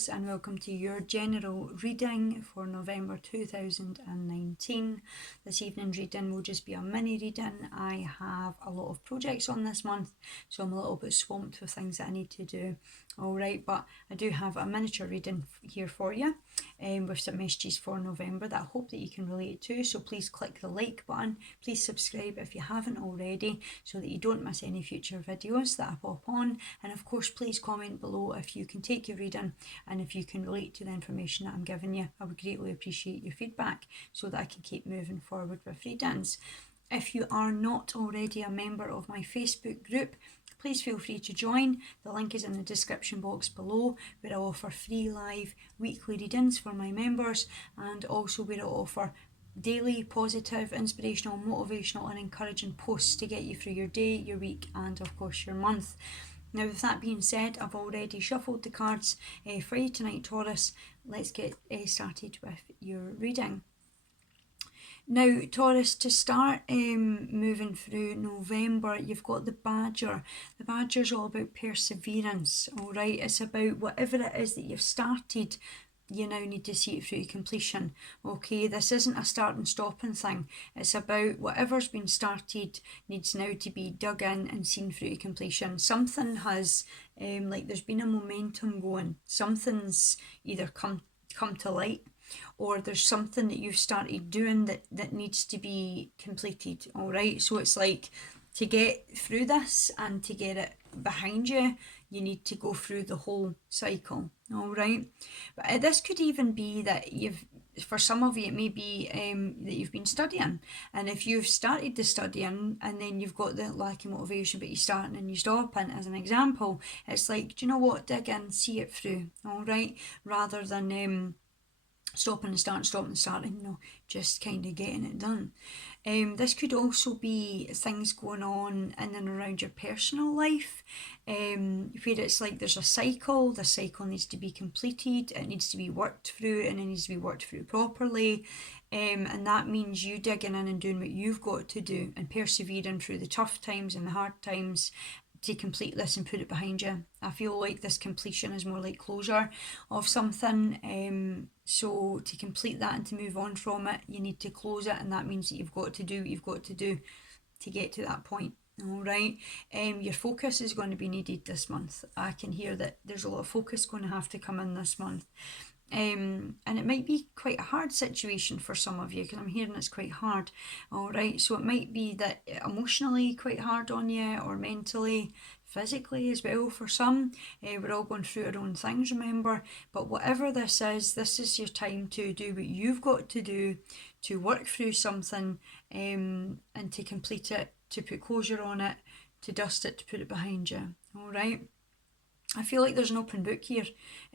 Taurus, and welcome to your general reading for November 2019. This evening's reading will just be a mini reading. I have a lot of projects on this month, so I'm a little bit swamped with things that I need to do. Alright, but I do have a miniature reading here for you with some messages for November that I hope that you can relate to. So please click the like button, please subscribe if you haven't already so that you don't miss any future videos that I pop on, and of course please comment below if you can take your reading and if you can relate to the information that I'm giving you. I would greatly appreciate your feedback so that I can keep moving forward with readings. If you are not already a member of my Facebook group, please feel free to join. The link is in the description box below, where I offer free live weekly readings for my members, and also where I offer daily positive, inspirational, motivational and encouraging posts to get you through your day, your week and of course your month. Now with that being said, I've already shuffled the cards for you tonight, Taurus. Let's get started with your reading. Now, Taurus, to start moving through November, you've got the Badger. The Badger's all about perseverance, all right? It's about whatever it is that you've started, you now need to see it through to completion, okay? This isn't a start and stopping thing. It's about whatever's been started needs now to be dug in and seen through to completion. Something has, like there's been a momentum going. Something's either come to light, or there's something that you've started doing that needs to be completed, all right? So it's like, to get through this and to get it behind you, you need to go through the whole cycle, all right? But this could even be that for some of you, it may be that you've been studying, and if you've started the studying and then you've got the lack of motivation, but you start and you stop, and as an example, it's like, do you know what, dig in, see it through, all right? Rather than stopping and starting, you know, just kind of getting it done. This could also be things going on in and around your personal life, where it's like there's a cycle, the cycle needs to be completed, it needs to be worked through, and it needs to be worked through properly. And that means you digging in and doing what you've got to do and persevering through the tough times and the hard times to complete this and put it behind you. I feel like this completion is more like closure of something. So to complete that and to move on from it, you need to close it, and that means that you've got to do what you've got to do to get to that point. All right. Your focus is going to be needed this month. I can hear that there's a lot of focus going to have to come in this month. And it might be quite a hard situation for some of you, because I'm hearing it's quite hard. All right, so it might be that emotionally quite hard on you, or mentally, physically as well for some. We're all going through our own things, remember, but whatever this is your time to do what you've got to do, to work through something, and to complete it, to put closure on it, to dust it, to put it behind you. All right. I feel like there's an open book here,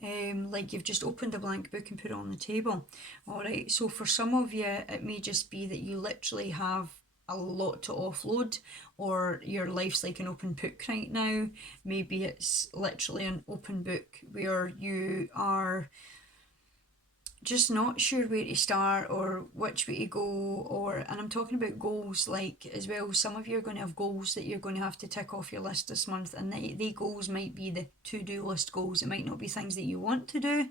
like you've just opened a blank book and put it on the table. All right, so for some of you, it may just be that you literally have a lot to offload, or your life's like an open book right now. Maybe it's literally an open book where you are just not sure where to start or which way to go, and I'm talking about goals like as well. Some of you are going to have goals that you're going to have to tick off your list this month, and the goals might be the to-do list goals. It might not be things that you want to do,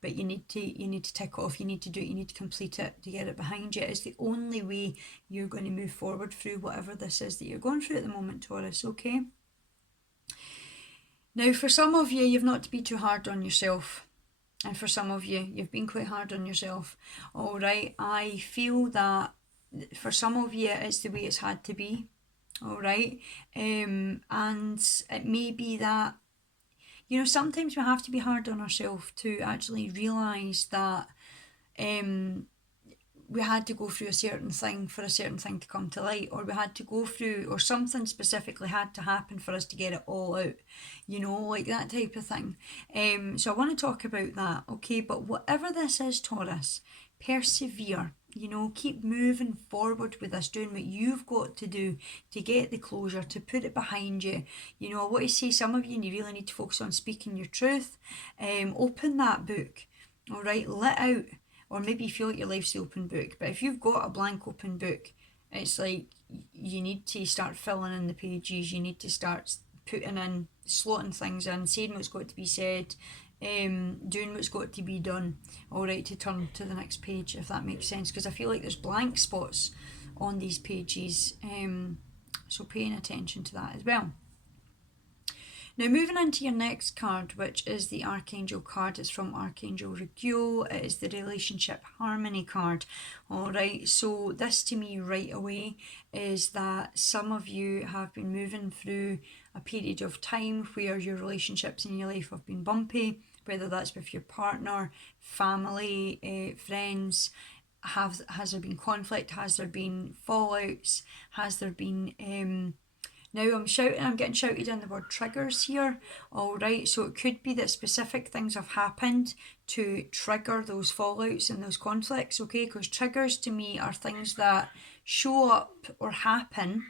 but you need to tick off, you need to do it, you need to complete it to get it behind you. It's the only way you're going to move forward through whatever this is that you're going through at the moment, Taurus, okay? Now for some of you, you've not to be too hard on yourself. And for some of you, you've been quite hard on yourself. All right, I feel that for some of you, it's the way it's had to be. All right, and it may be that, you know, sometimes we have to be hard on ourselves to actually realise that we had to go through a certain thing for a certain thing to come to light, or we had to go through, or something specifically had to happen for us to get it all out, you know, like that type of thing. So I want to talk about that, okay? But whatever this is, Taurus, persevere, you know, keep moving forward with this, doing what you've got to do to get the closure, to put it behind you. You know, I want to say some of you, and you really need to focus on speaking your truth. Open that book, all right, let out. Or maybe you feel like your life's the open book, but if you've got a blank open book, it's like you need to start filling in the pages, you need to start putting in, slotting things in, saying what's got to be said, doing what's got to be done, all right, to turn to the next page, if that makes sense, because I feel like there's blank spots on these pages, so paying attention to that as well. Now moving into your next card, which is the Archangel card. It's from Archangel Regio. It is the Relationship Harmony card. Alright, so this to me right away is that some of you have been moving through a period of time where your relationships in your life have been bumpy, whether that's with your partner, family, friends. Has there been conflict? Has there been fallouts? Has there been... Now I'm getting shouted in the word triggers here, alright, so it could be that specific things have happened to trigger those fallouts and those conflicts, okay, because triggers to me are things that show up or happen,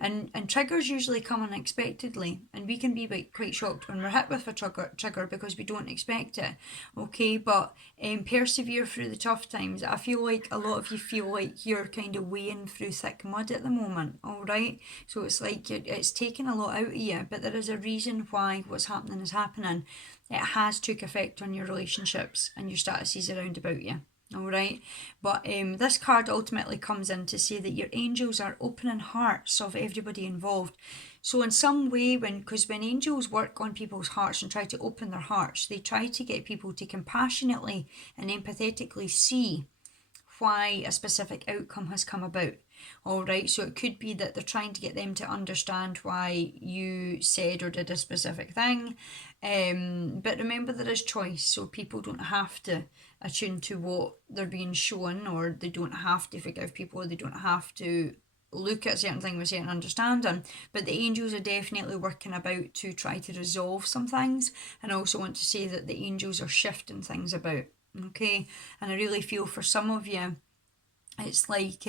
and triggers usually come unexpectedly, and we can be quite shocked when we're hit with a trigger because we don't expect it, okay, but persevere through the tough times. I feel like a lot of you feel like you're kind of wading through thick mud at the moment, alright, so it's like it's taking a lot out of you, but there is a reason why what's happening is happening. It has took effect on your relationships and your statuses around about you. Alright, but this card ultimately comes in to say that your angels are opening hearts of everybody involved. So in some way, because when angels work on people's hearts and try to open their hearts, they try to get people to compassionately and empathetically see why a specific outcome has come about. Alright, so it could be that they're trying to get them to understand why you said or did a specific thing. But remember, there is choice, so people don't have to attune to what they're being shown, or they don't have to forgive people, or they don't have to look at certain things with certain understanding. But the angels are definitely working about to try to resolve some things, and I also want to say that the angels are shifting things about, okay? And I really feel for some of you, it's like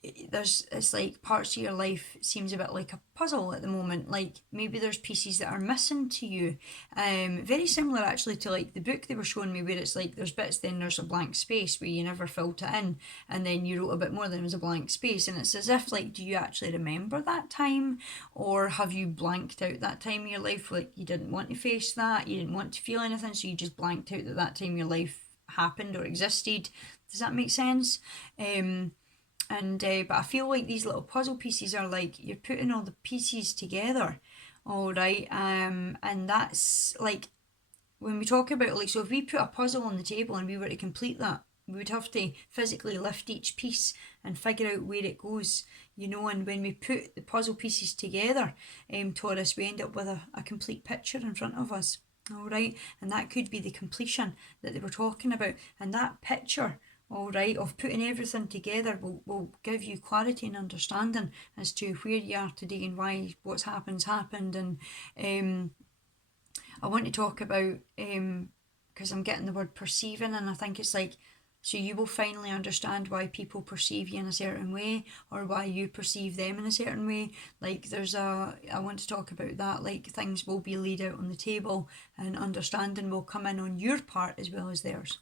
it's like parts of your life seems a bit like a puzzle at the moment, like maybe there's pieces that are missing to you, very similar actually to like the book they were showing me, where it's like there's bits, then there's a blank space where you never filled it in, and then you wrote a bit more, then there was a blank space, and it's as if like, do you actually remember that time, or have you blanked out that time in your life, like you didn't want to face that, you didn't want to feel anything, so you just blanked out that time in your life happened or existed? Does that make sense? But I feel like these little puzzle pieces are like you're putting all the pieces together, all right, and that's like when we talk about, like, so if we put a puzzle on the table and we were to complete that, we would have to physically lift each piece and figure out where it goes, you know, and when we put the puzzle pieces together, Taurus, we end up with a complete picture in front of us, all right, and that could be the completion that they were talking about, and that picture, all right, of putting everything together will give you clarity and understanding as to where you are today and why what's happened. And I want to talk about, because I'm getting the word perceiving, and I think it's like, so you will finally understand why people perceive you in a certain way, or why you perceive them in a certain way. Like I want to talk about that, like things will be laid out on the table and understanding will come in on your part as well as theirs.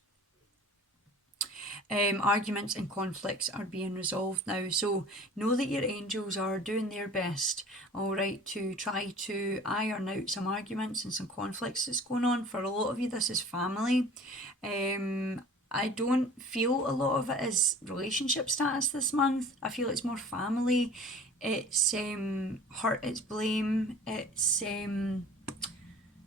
Arguments and conflicts are being resolved now, so know that your angels are doing their best, all right, to try to iron out some arguments and some conflicts that's going on. For a lot of you, this is family. I don't feel a lot of it is relationship status this month. I feel it's more family. It's hurt, it's blame, it's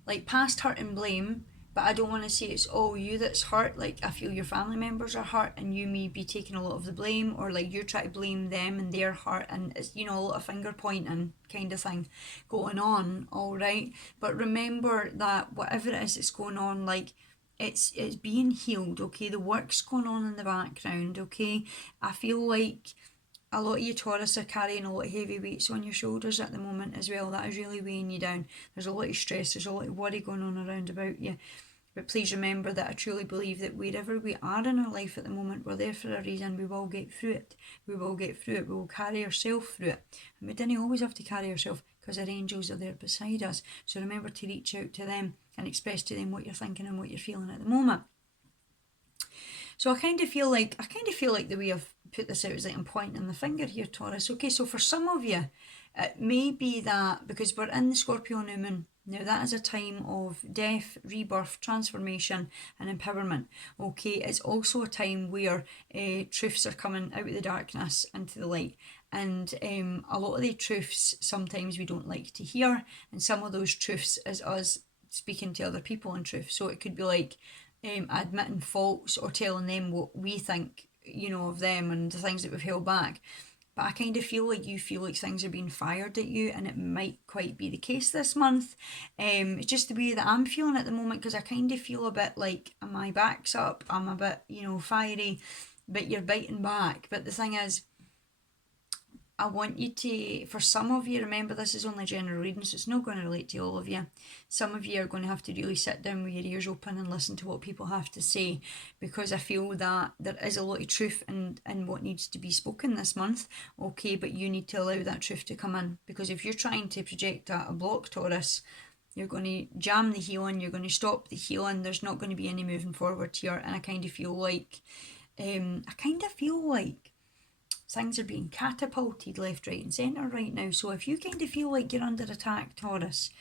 like past hurt and blame, but I don't want to say it's all you that's hurt. Like I feel your family members are hurt and you may be taking a lot of the blame, or like you're trying to blame them and their hurt, and it's, you know, a lot of finger pointing kind of thing going on, all right? But remember that whatever it is that's going on, like it's being healed, okay? The work's going on in the background, okay? I feel like a lot of you Taurus are carrying a lot of heavy weights on your shoulders at the moment as well. That is really weighing you down. There's a lot of stress, there's a lot of worry going on around about you. But please remember that I truly believe that wherever we are in our life at the moment, we're there for a reason. We will get through it. We will get through it. We will carry ourselves through it. And we didn't always have to carry ourselves because our angels are there beside us. So remember to reach out to them and express to them what you're thinking and what you're feeling at the moment. So I kind of feel like the way I've put this out is like I'm pointing the finger here, Taurus. Okay, so for some of you, it may be that because we're in the Scorpio new moon Now that is a time of death, rebirth, transformation and empowerment. Okay, it's also a time where truths are coming out of the darkness into the light. And a lot of the truths sometimes we don't like to hear, and some of those truths is us speaking to other people in truth. So it could be like admitting faults or telling them what we think, of them and the things that we've held back. But I kind of feel like you feel like things are being fired at you, and it might quite be the case this month. It's just the way that I'm feeling at the moment, because I kind of feel a bit like my back's up, I'm a bit, fiery, but you're biting back. But the thing is, I want you to, for some of you, remember this is only general reading, so it's not going to relate to all of you. Some of you are going to have to really sit down with your ears open and listen to what people have to say, because I feel that there is a lot of truth in what needs to be spoken this month, okay, but you need to allow that truth to come in, because if you're trying to project a block, Taurus, you're going to jam the healing, you're going to stop the healing, there's not going to be any moving forward here, and I kind of feel like things are being catapulted left, right and centre right now. So if you kind of feel like you're under attack, Taurus,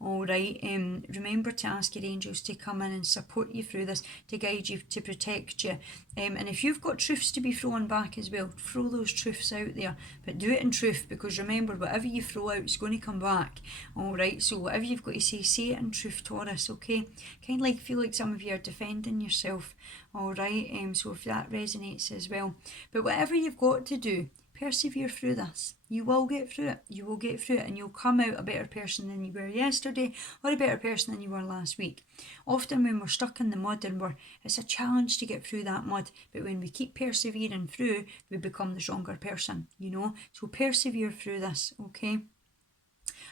all right, remember to ask your angels to come in and support you through this, to guide you, to protect you. And if you've got truths to be thrown back as well, throw those truths out there, but do it in truth, because remember, whatever you throw out is going to come back. All right, so whatever you've got to say it in truth, Taurus, okay? Kind of like feel like some of you are defending yourself, all right? So if that resonates as well. But whatever you've got to do, persevere through this. You will get through it. You will get through it, and you'll come out a better person than you were yesterday, or a better person than you were last week. Often when we're stuck in the mud and it's a challenge to get through that mud, but when we keep persevering through, we become the stronger person, So persevere through this, okay?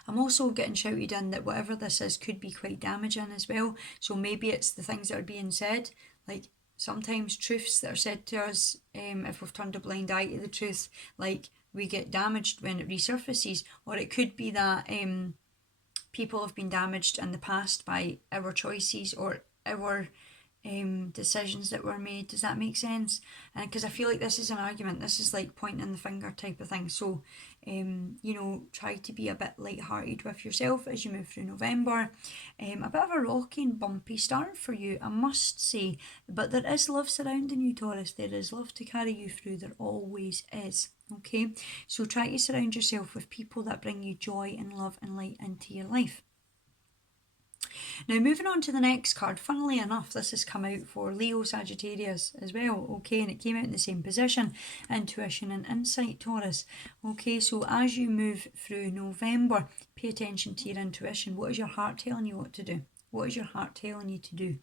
I'm also getting shouted in that whatever this is could be quite damaging as well. So maybe it's the things that are being said, like sometimes truths that are said to us, if we've turned a blind eye to the truth, like we get damaged when it resurfaces. Or it could be that people have been damaged in the past by our choices or our decisions that were made. Does that make sense? And because I feel like this is an argument, this is like pointing the finger type of thing. So try to be a bit light-hearted with yourself as you move through November. A bit of a rocky and bumpy start for you, I must say, but there is love surrounding you, Taurus. There is love to carry you through. There always is. Okay, so try to surround yourself with people that bring you joy and love and light into your life. Now, moving on to the next card, funnily enough, this has come out for Leo Sagittarius as well, okay, and it came out in the same position, intuition and insight, Taurus. Okay, so as you move through November, pay attention to your intuition. What is your heart telling you what to do? What is your heart telling you to do?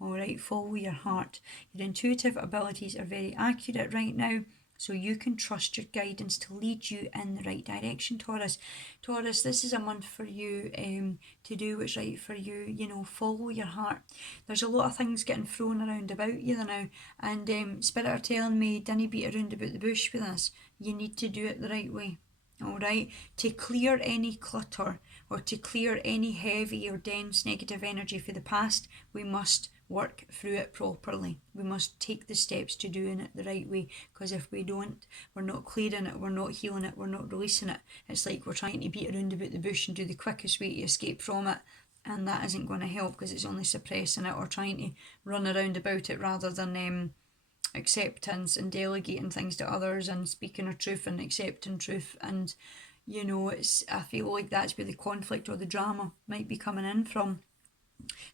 All right, follow your heart. Your intuitive abilities are very accurate right now, so you can trust your guidance to lead you in the right direction, Taurus. Taurus, this is a month for you to do what's right for you, follow your heart. There's a lot of things getting thrown around about you now, and Spirit are telling me, don't beat around about the bush with this. You need to do it the right way, all right? To clear any clutter or to clear any heavy or dense negative energy for the past, we must work through it properly. We must take the steps to doing it the right way, because if we don't, we're not clearing it, we're not healing it, we're not releasing it. It's like we're trying to beat around about the bush and do the quickest way to escape from it, and that isn't going to help, because it's only suppressing it or trying to run around about it rather than acceptance and delegating things to others and speaking our truth and accepting truth. And I feel like that's where the conflict or the drama might be coming in from.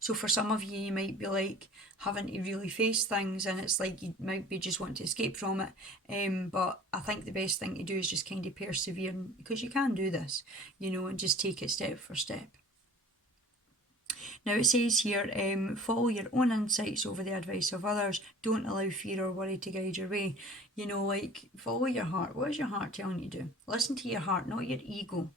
So for some of you, you might be like having to really face things, and it's like you might be just wanting to escape from it. But I think the best thing to do is just kind of persevere, because you can do this, and just take it step for step. Now it says here, follow your own insights over the advice of others. Don't allow fear or worry to guide your way. Follow your heart. What is your heart telling you to do? Listen to your heart, not your ego.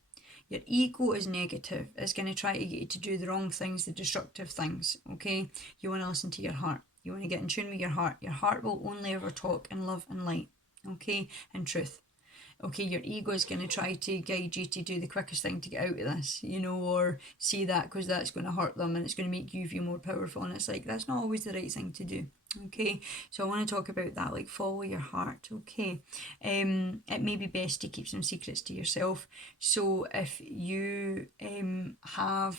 Your ego is negative. It's going to try to get you to do the wrong things, the destructive things, okay? You want to listen to your heart. You want to get in tune with your heart. Your heart will only ever talk in love and light, okay? And truth. Okay, your ego is going to try to guide you to do the quickest thing to get out of this, or see that because that's going to hurt them and it's going to make you feel more powerful. And it's like, that's not always the right thing to do. Okay, so I want to talk about that, like follow your heart. Okay, it may be best to keep some secrets to yourself. So if you have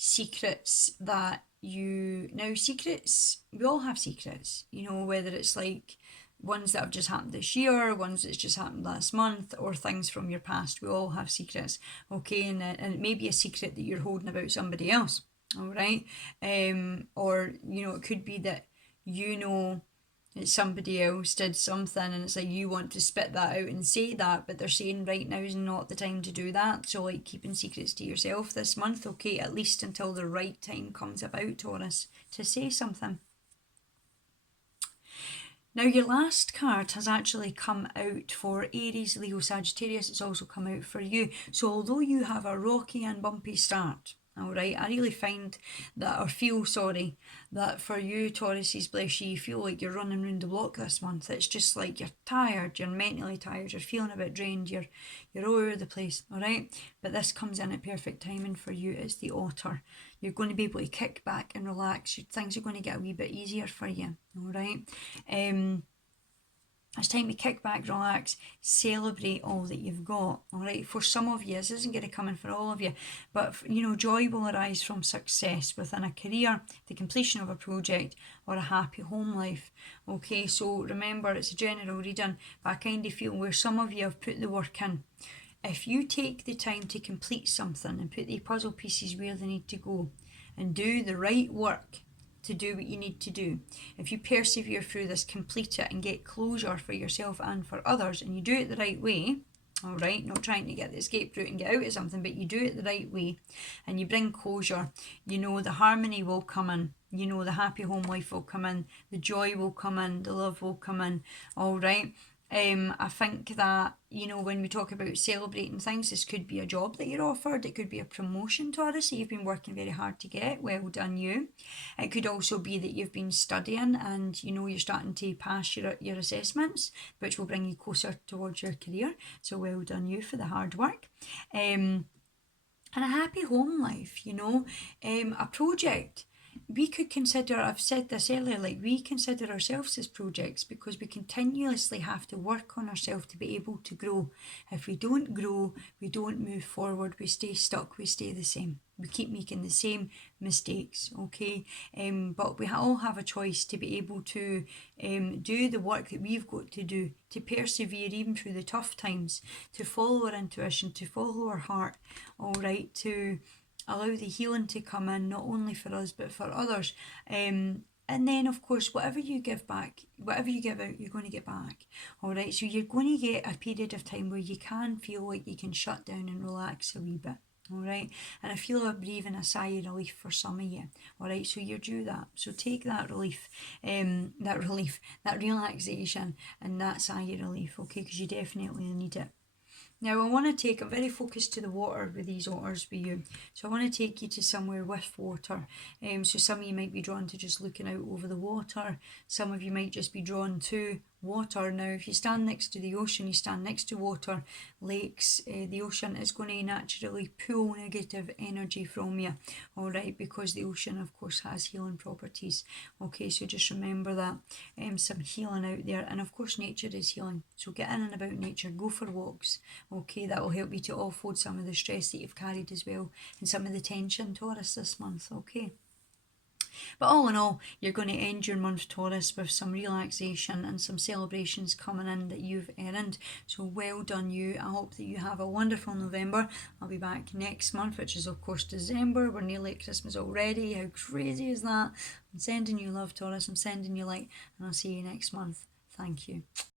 secrets that secrets, we all have secrets, whether it's like ones that have just happened this year, ones that's just happened last month, or things from your past. We all have secrets, okay? And it may be a secret that you're holding about somebody else, all right? Or, it could be that somebody else did something and it's like you want to spit that out and say that, but they're saying right now is not the time to do that. So like keeping secrets to yourself this month, okay, at least until the right time comes about, Taurus, to say something. Now your last card has actually come out for Aries, Leo, Sagittarius. It's also come out for you. So although you have a rocky and bumpy start, all right, I really find that, or feel, sorry, that for you, Tauruses, bless you, you feel like you're running around the block this month. It's just like you're tired, you're mentally tired, you're feeling a bit drained, you're all over the place, all right? But this comes in at perfect timing for you. It's the Otter. You're going to be able to kick back and relax. Things are going to get a wee bit easier for you, all right? It's time to kick back, relax, celebrate all that you've got, all right? For some of you, this isn't going to come in for all of you, but, joy will arise from success within a career, the completion of a project, or a happy home life, okay? So remember, it's a general reading, but I kind of feel where some of you have put the work in. If you take the time to complete something and put the puzzle pieces where they need to go and do the right work to do what you need to do, if you persevere through this, complete it and get closure for yourself and for others, and you do it the right way, all right, not trying to get the escape route and get out of something, but you do it the right way and you bring closure, the harmony will come in, the happy home life will come in, the joy will come in, the love will come in, all right? I think that, when we talk about celebrating things, this could be a job that you're offered. It could be a promotion, Taurus, that you've been working very hard to get. Well done, you. It could also be that you've been studying and, you're starting to pass your assessments, which will bring you closer towards your career. So well done, you, for the hard work. And a happy home life, a project. We could consider, I've said this earlier, like we consider ourselves as projects because we continuously have to work on ourselves to be able to grow. If we don't grow, we don't move forward, we stay stuck, we stay the same. We keep making the same mistakes, okay? But we all have a choice to be able to do the work that we've got to do, to persevere even through the tough times, to follow our intuition, to follow our heart, all right, to allow the healing to come in, not only for us but for others. And then, of course, whatever you give back, whatever you give out, you're going to get back. All right, so you're going to get a period of time where you can feel like you can shut down and relax a wee bit. All right, and I feel a breathing a sigh of relief for some of you. All right, so you're due that. So take that relief, that relaxation, and that sigh of relief, okay, because you definitely need it. Now I want to take, I'm very focused to the water with these otters with you. So I want to take you to somewhere with water. So some of you might be drawn to just looking out over the water. Some of you might just be drawn to water. Now if you stand next to the ocean, you stand next to water, lakes, the ocean is going to naturally pull negative energy from you, all right, because the ocean of course has healing properties, okay, so just remember that. Some healing out there, and of course nature is healing, so get in and about nature, go for walks, okay, that will help you to offload some of the stress that you've carried as well, and some of the tension, Taurus, this month, okay. But all in all, you're going to end your month, Taurus, with some relaxation and some celebrations coming in that you've earned. So well done, you. I hope that you have a wonderful November. I'll be back next month, which is of course December. We're nearly at Christmas already. How crazy is that? I'm sending you love, Taurus. I'm sending you light, and I'll see you next month. Thank you.